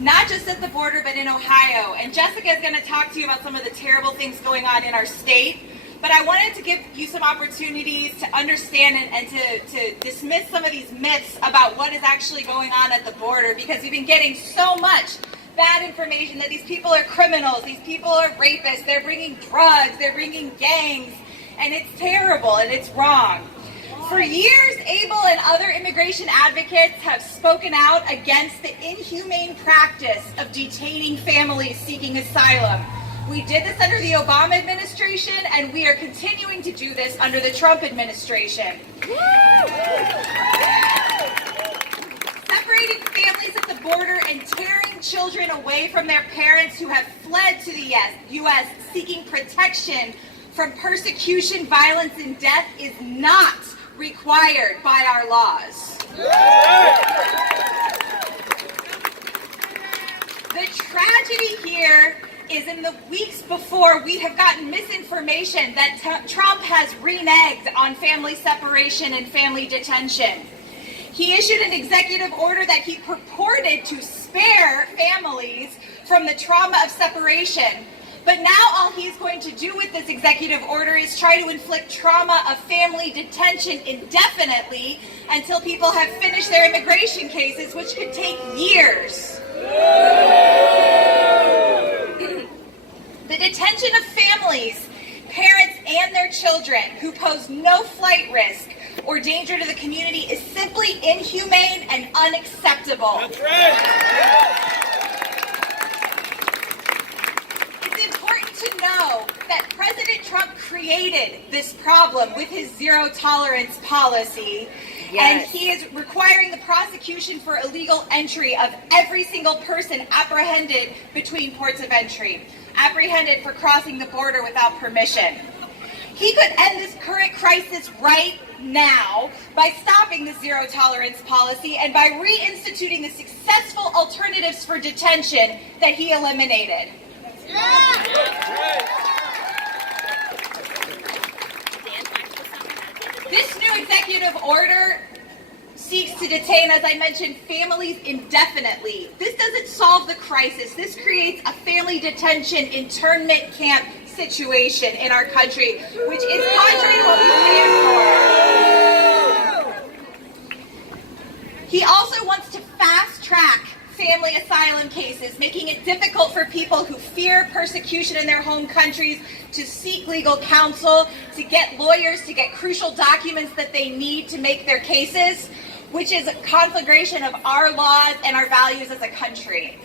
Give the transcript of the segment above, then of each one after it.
not just at the border, but in Ohio. And Jessica is going to talk to you about some of the terrible things going on in our state. But I wanted to give you some opportunities to understand and to dismiss some of these myths about what is actually going on at the border, because we've been getting so much bad information that these people are criminals, these people are rapists, they're bringing drugs, they're bringing gangs, and it's terrible and it's wrong. For years, Abel and other immigration advocates have spoken out against the inhumane practice of detaining families seeking asylum. We did this under the Obama administration, and we are continuing to do this under the Trump administration. Separating families at the border and tearing children away from their parents who have fled to the U.S. seeking protection from persecution, violence, and death is not required by our laws. The tragedy here is in the weeks before we have gotten misinformation that Trump has reneged on family separation and family detention. He issued an executive order that he purported to spare families from the trauma of separation. But now all he's going to do with this executive order is try to inflict trauma of family detention indefinitely until people have finished their immigration cases, which could take years. The detention of families, parents, and their children who pose no flight risk or danger to the community is simply inhumane and unacceptable. That's right. It's important to know that President Trump created this problem with his zero tolerance policy. Yes. And he is requiring the prosecution for illegal entry of every single person apprehended between ports of entry, apprehended for crossing the border without permission. He could end this current crisis right now by stopping the zero tolerance policy and by reinstituting the successful alternatives for detention that he eliminated. Yeah. This new executive order seeks to detain, as I mentioned, families indefinitely. This doesn't solve the crisis. This creates a family detention internment camp situation in our country, which is contrary to what we stand for. He also wants to fast track family asylum cases, making it difficult for people who fear persecution in their home countries to seek legal counsel, to get lawyers, to get crucial documents that they need to make their cases, which is a conflagration of our laws and our values as a country.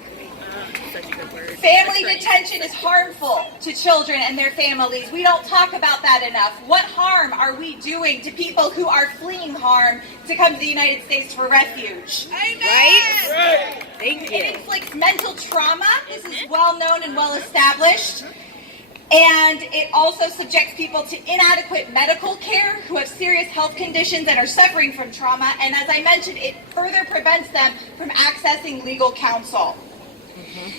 Family detention is harmful to children and their families. We don't talk about that enough. What harm are we doing to people who are fleeing harm to come to the United States for refuge? Amen. Right? Thank you. It inflicts mental trauma. This is well known and well established. And it also subjects people to inadequate medical care who have serious health conditions and are suffering from trauma. And as I mentioned, it further prevents them from accessing legal counsel.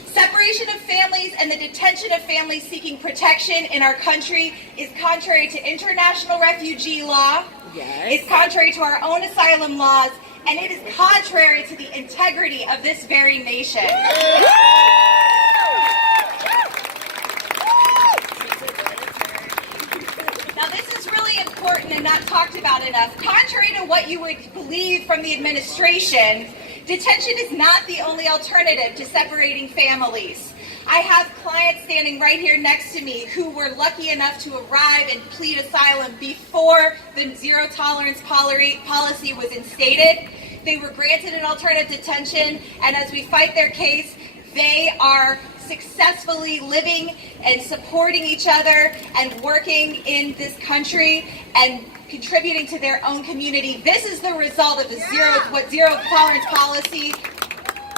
Separation of families and the detention of families seeking protection in our country is contrary to international refugee law, it's contrary to our own asylum laws, and it is contrary to the integrity of this very nation. Now this is really important and not talked about enough. Contrary to what you would believe from the administration, detention is not the only alternative to separating families. I have clients standing right here next to me who were lucky enough to arrive and plead asylum before the zero tolerance policy was instated. They were granted an alternative detention, and as we fight their case, they are successfully living and supporting each other and working in this country and contributing to their own community. This is the result of the zero tolerance policy,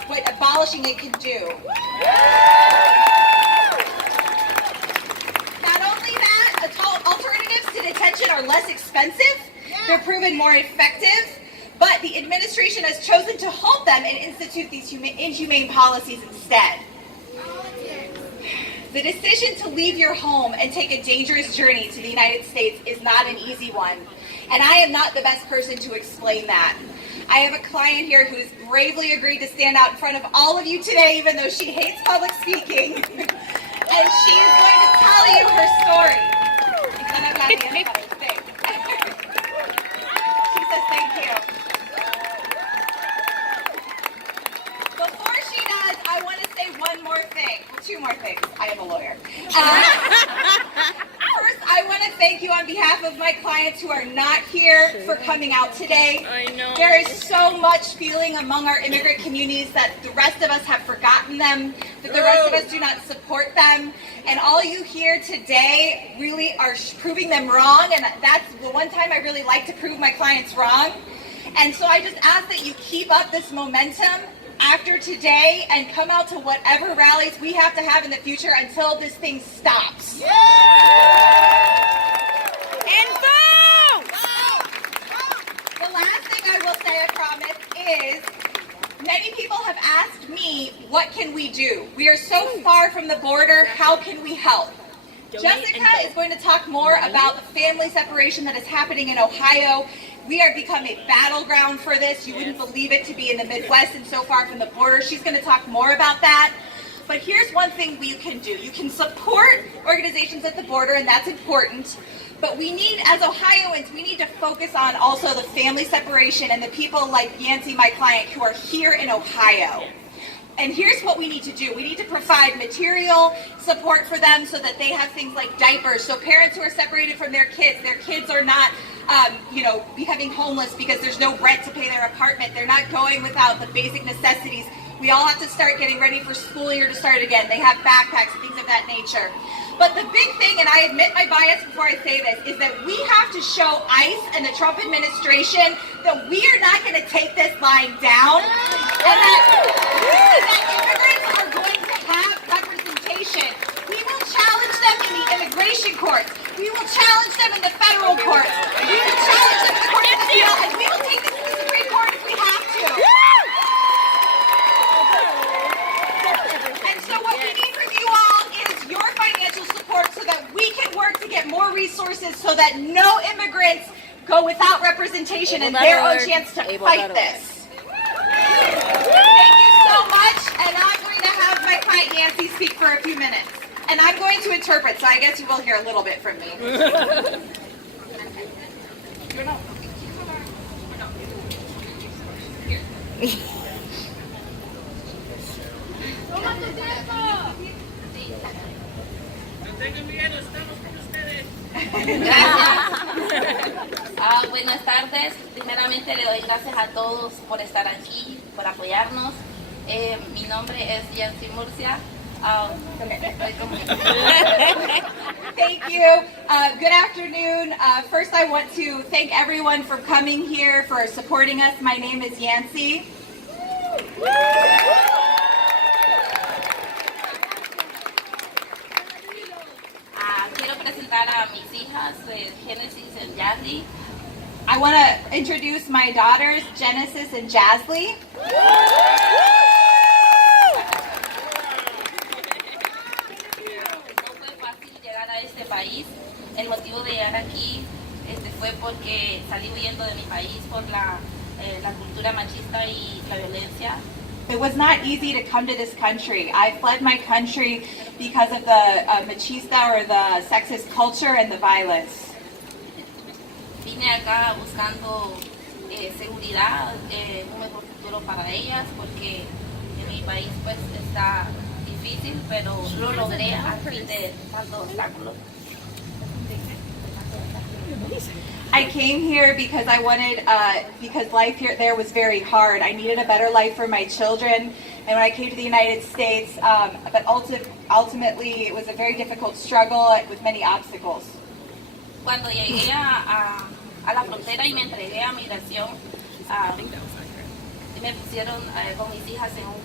what abolishing it can do. Not only that, alternatives to detention are less expensive, they're proven more effective, but the administration has chosen to halt them and institute these inhumane policies instead. The decision to leave your home and take a dangerous journey to the United States is not an easy one, and I am not the best person to explain that. I have a client here who's bravely agreed to stand out in front of all of you today, even though she hates public speaking. And she is going to tell you her story. She says thank you. Before she does, I want to say one more thing. Well, two more things. I am a lawyer. First, I want to thank you on behalf of my clients who are not here for coming out today. I know. There is so much feeling among our immigrant communities that the rest of us have forgotten them, that the rest of us do not support them. And all you here today really are proving them wrong. And that's the one time I really like to prove my clients wrong. And so I just ask that you keep up this momentum after today and come out to whatever rallies we have to have in the future until this thing stops. And boom! The last thing I will say, I promise, is many people have asked me, what can we do? We are so far from the border, how can we help? Jessica is going to talk more about the family separation that is happening in Ohio. We are becoming a battleground for this. You wouldn't believe it to be in the Midwest and so far from the border. She's going to talk more about that. But here's one thing you can do. You can support organizations at the border, and that's important. But we need, as Ohioans, we need to focus on also the family separation and the people like Yancy, my client, who are here in Ohio. And here's what we need to do. We need to provide material support for them so that they have things like diapers. So parents who are separated from their kids are not, becoming homeless because there's no rent to pay their apartment. They're not going without the basic necessities. We all have to start getting ready for school year to start again. They have backpacks and things of that nature. But the big thing, and I admit my bias before I say this, is that we have to show ICE and the Trump administration that we are not going to take this lying down, and that immigrants are going to have representation. We will challenge them in the immigration courts. We will challenge them in the federal courts. We will challenge them in the Court of Appeal, and we will take this to the Supreme Court if we have to. And so what we need from you all is your financial support so that we can work to get more resources so that no immigrants go without representation and their own chance to fight this. Thank you so much, and I'm going to have my client Yancy speak for a few minutes. And I'm going to interpret, so I guess you will hear a little bit from me. Buenas tardes. Primeramente le doy gracias a todos por estar aquí, por apoyarnos. Mi nombre es Yancy Murcia. Thank you. Good afternoon. First, I want to thank everyone for coming here, for supporting us. My name is Yancy. Quiero presentar a mis hijas, Genesis y Jasly. I want to introduce my daughters, Genesis and Jasly. No fue fácil llegar a este país. El motivo de llegar aquí fue porque salí huyendo de mi país por la cultura machista y la violencia. It was not easy to come to this country. I fled my country because of the machista or the sexist culture and the violence. Vine acá buscando seguridad, un mejor futuro para ellas, porque en mi país pues está difícil, pero lo logré a fin de tantos obstáculos. I came here because I wanted, because life there was very hard. I needed a better life for my children. And when I came to the United States, but ultimately it was a very difficult struggle with many obstacles. Cuando llegué a la frontera y me entregué a migración, me pusieron con mis hijas en un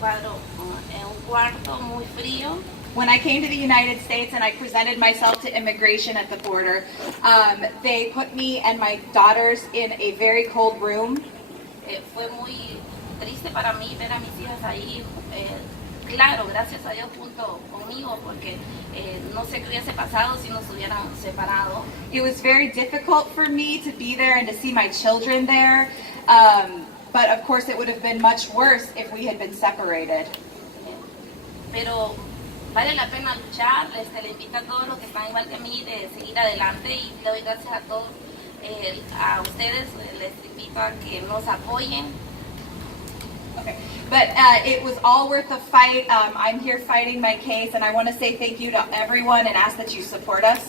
cuarto muy frío. When I came to the United States and I presented myself to immigration at the border, they put me and my daughters in a very cold room. Fue muy triste para mí ver a mis hijas ahí, claro, gracias a Dios junto conmigo, porque no sé qué hubiese pasado si nos hubieran separado. It was very difficult for me to be there and to see my children there. But of course, it would have been much worse if we had been separated. Pero vale la pena luchar. Le invito a todos los que están igual que a mí de seguir adelante y le doy gracias a todos, a ustedes. Les invito a que nos apoyen. Okay. But it was all worth the fight. I'm here fighting my case, and I want to say thank you to everyone and ask that you support us.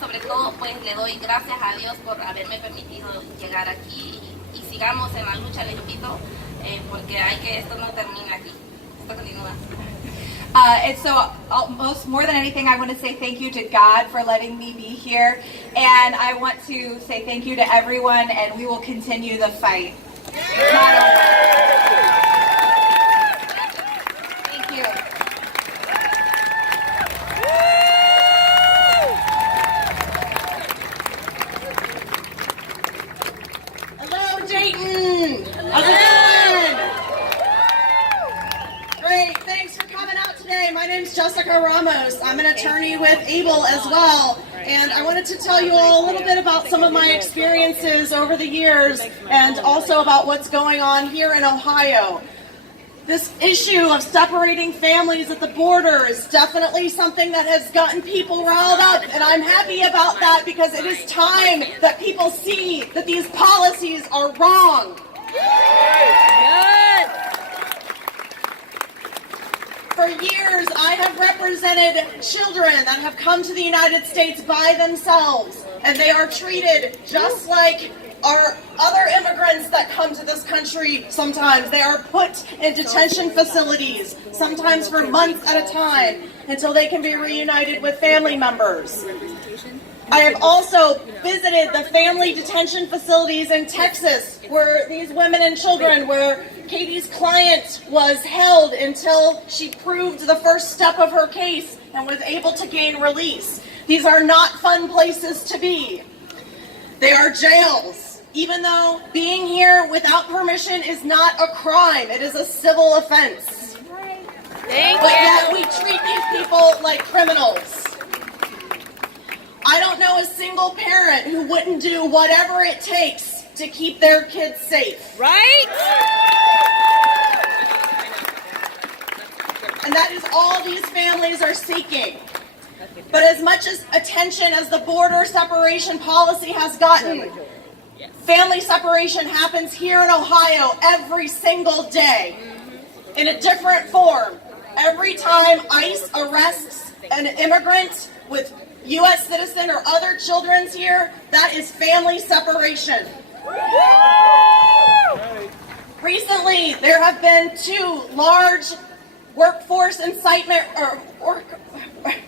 Sobre todo, pues le doy gracias a Dios por haberme permitido llegar aquí y sigamos en la lucha. Les invito porque esto no termina aquí, esto continúa. And so, more than anything, I want to say thank you to God for letting me be here, and I want to say thank you to everyone, and we will continue the fight. Thank you. Hello, Dayton. How's it going? Great. Thanks for coming out today. My name's Jessica Ramos. I'm an attorney with ABLE as well. And I wanted to tell you all a little bit about some of my experiences over the years and also about what's going on here in Ohio. This issue of separating families at the border is definitely something that has gotten people riled up, and I'm happy about that because it is time that people see that these policies are wrong. For years, I have represented children that have come to the United States by themselves, and they are treated just like our other immigrants that come to this country sometimes. They are put in detention facilities, sometimes for months at a time, until they can be reunited with family members. I have also visited the family detention facilities in Texas where these women and children, where Katie's client was held until she proved the first step of her case and was able to gain release. These are not fun places to be. They are jails, even though being here without permission is not a crime. It is a civil offense. But yet we treat these people like criminals. I don't know a single parent who wouldn't do whatever it takes to keep their kids safe. Right? And that is all these families are seeking. But as much as attention as the border separation policy has gotten, family separation happens here in Ohio every single day in a different form. Every time ICE arrests an immigrant with U.S. citizen or other children's here, that is family separation. Recently, there have been 2 large workforce incitement or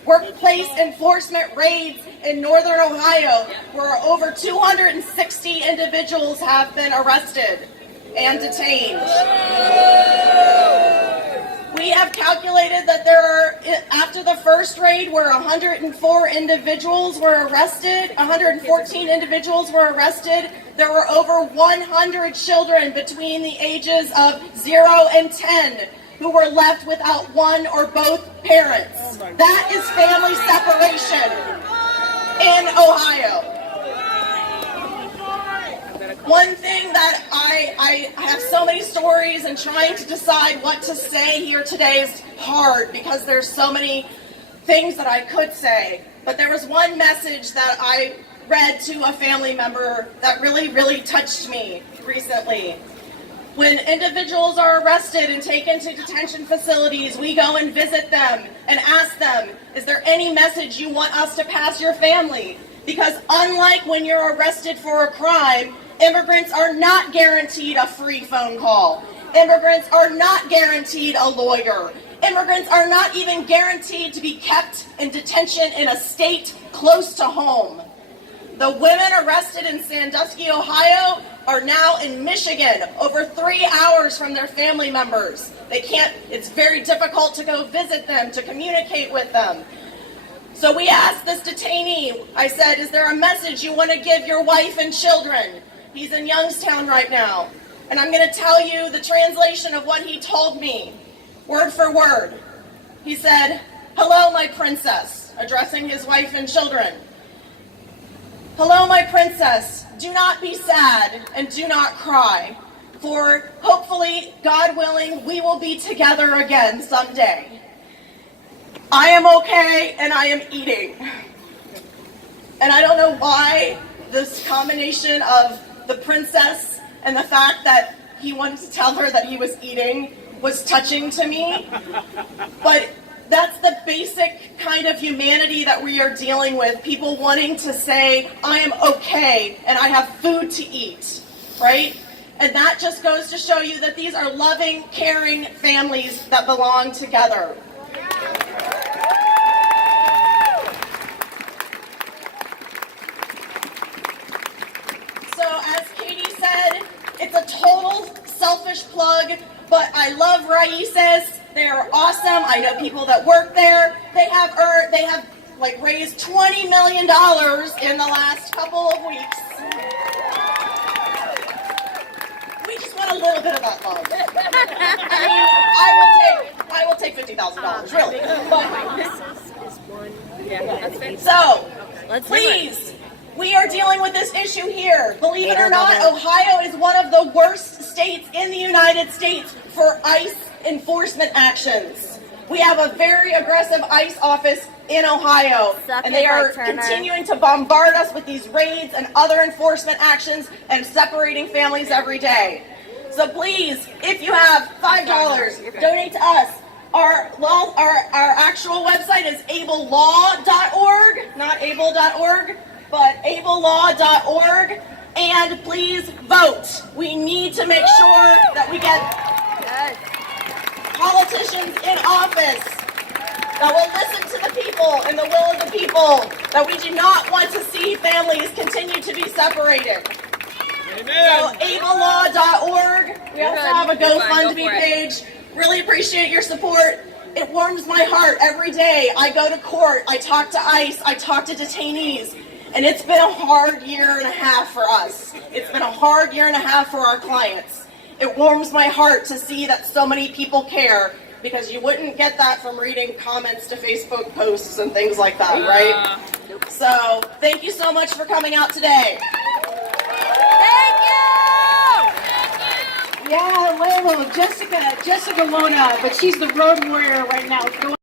workplace enforcement raids in northern Ohio where over 260 individuals have been arrested and detained. We have calculated that there are, after the first raid where 104 individuals were arrested, 114 individuals were arrested, there were over 100 children between the ages of 0 and 10 who were left without one or both parents. That is family separation in Ohio. One thing that I have so many stories, and trying to decide what to say here today is hard because there's so many things that I could say. But there was one message that I read to a family member that really, really touched me recently. When individuals are arrested and taken to detention facilities, we go and visit them and ask them, is there any message you want us to pass your family? Because unlike when you're arrested for a crime, immigrants are not guaranteed a free phone call. Immigrants are not guaranteed a lawyer. Immigrants are not even guaranteed to be kept in detention in a state close to home. The women arrested in Sandusky, Ohio, are now in Michigan, over 3 hours from their family members. It's very difficult to go visit them, to communicate with them. So we asked this detainee, I said, is there a message you want to give your wife and children? He's in Youngstown right now. And I'm going to tell you the translation of what he told me, word for word. He said, hello, my princess. addressing his wife and children. Hello, my princess. Do not be sad and do not cry, for hopefully, God willing, we will be together again someday. I am okay and I am eating. And I don't know why this combination of the princess and the fact that he wanted to tell her that he was eating was touching to me. But that's the basic kind of humanity that we are dealing with. People wanting to say, I am okay and I have food to eat, right? And that just goes to show you that these are loving, caring families that belong together. So as Katie said, it's a total selfish plug, but I love Raices. They're awesome. I know people that work there. They have like raised $20 million in the last couple of weeks. We just want a little bit of that love. I will take $50,000, really. But, so, please, we are dealing with this issue here. Believe it or not, Ohio is one of the worst states in the United States for ICE enforcement actions. We have a very aggressive ICE office in Ohio, and they are continuing to bombard us with these raids and other enforcement actions and separating families every day. So please, if you have $5, donate to us. Our actual website is ablelaw.org, not able.org, but ablelaw.org. And please vote. We need to make sure that we get politicians in office that will listen to the people and the will of the people, that we do not want to see families continue to be separated. Amen. So ablelaw.org. We also have a GoFundMe page. Really appreciate your support. It warms my heart every day. I go to court, I talk to ICE, I talk to detainees, and it's been a hard year and a half for us. It's been a hard year and a half for our clients. It warms my heart to see that so many people care, because you wouldn't get that from reading comments to Facebook posts and things like that, right? So, thank you so much for coming out today. Thank you! Yeah, well, Jessica Lona, but she's the road warrior right now.